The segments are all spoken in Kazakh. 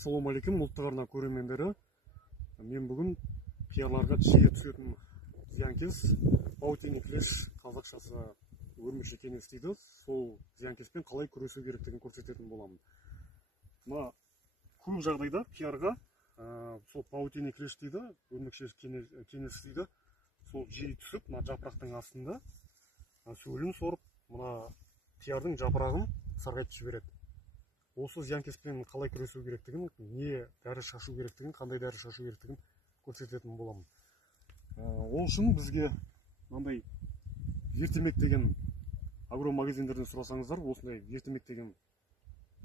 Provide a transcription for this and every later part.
Ассалаумағалейкум, ұлттық арна көрермендері. Мен бүгін пиарларға жиі түсетін зиянкес паутина клеш, қазақшасы өрмекші кеңес дейді. Сол зиянкеспен қалай күресу керектігін көрсететін боламын. Мына көп жағдайда пиарға сол паутина клеш дейді, өрмекші кеңес дейді. Сол жиі түсіп, мына жапырақтың астында сөлін сорып, мына пиардың жапырағын сарғайтып жібереді. Осы зиянкеспен қалай күресу керектігін, не дәрі шашу керектігін, қандай дәрі шашу керектігін көрсететін боламын. Ол үшін бізге мынандай вертемек деген агромагазиндерден сұрасаңыздар, осындай вертемек деген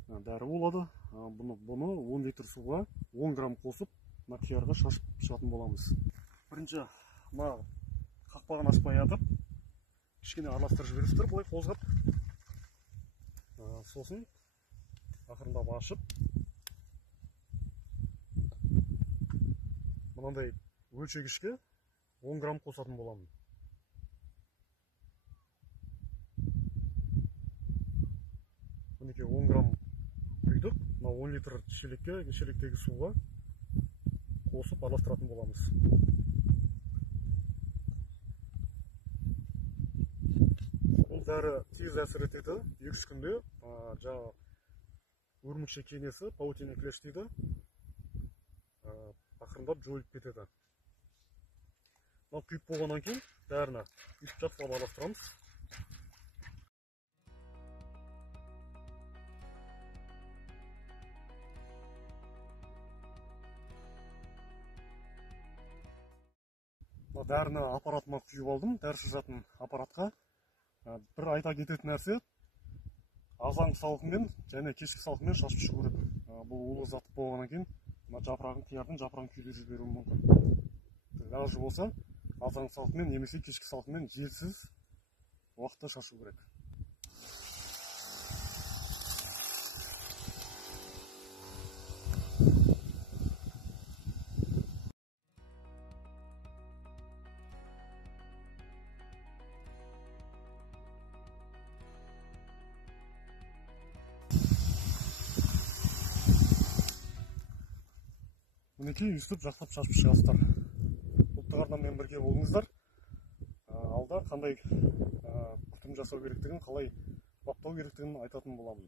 дәрі болады. Бұны 10 литр суға 10 грамм қосып, мына пиарға шашып шығатын боламыз. Бірінші мына қақпағын ашпай атып, кішкене араластырып жібересіздер, былай қозғап. Сосын ақырындап ашып, мынандай өлшегішке 10 грамм қосатын боламын. Мінекей 10 грамм құйдық, 10 литр шелектегі суға қосып араластыратын боламыз. Бұл дәрі тез әсер етеді, 2-3 күнде өрмекші кеңесі, паутина клеш дейді, ақырындап жойылып кетеді. Күйіп болғаннан кейін дәріні үйтіп жақсылап араластырамыз. Дәріні аппаратыма құйып алдым, дәрі шашатын аппаратқа. Бір айта кететін нәрсе, азанғы салқынмен және кешкі салқынмен шашып шығу керек. Бұл улы зат болғаннан кейін пиардың жапырағын күйдіріп жіберуі мүмкін. Лажы болса, азанғы салқынмен немесе кешкі салқынмен желсіз уақытта шашу керек. Мінекей үстіп жақтап шашып шығасыздар. Ұлттық арнамен бірге болыңыздар. Алда қандай күтім жасау керектігін, қалай баптау керектігін айтатын боламын.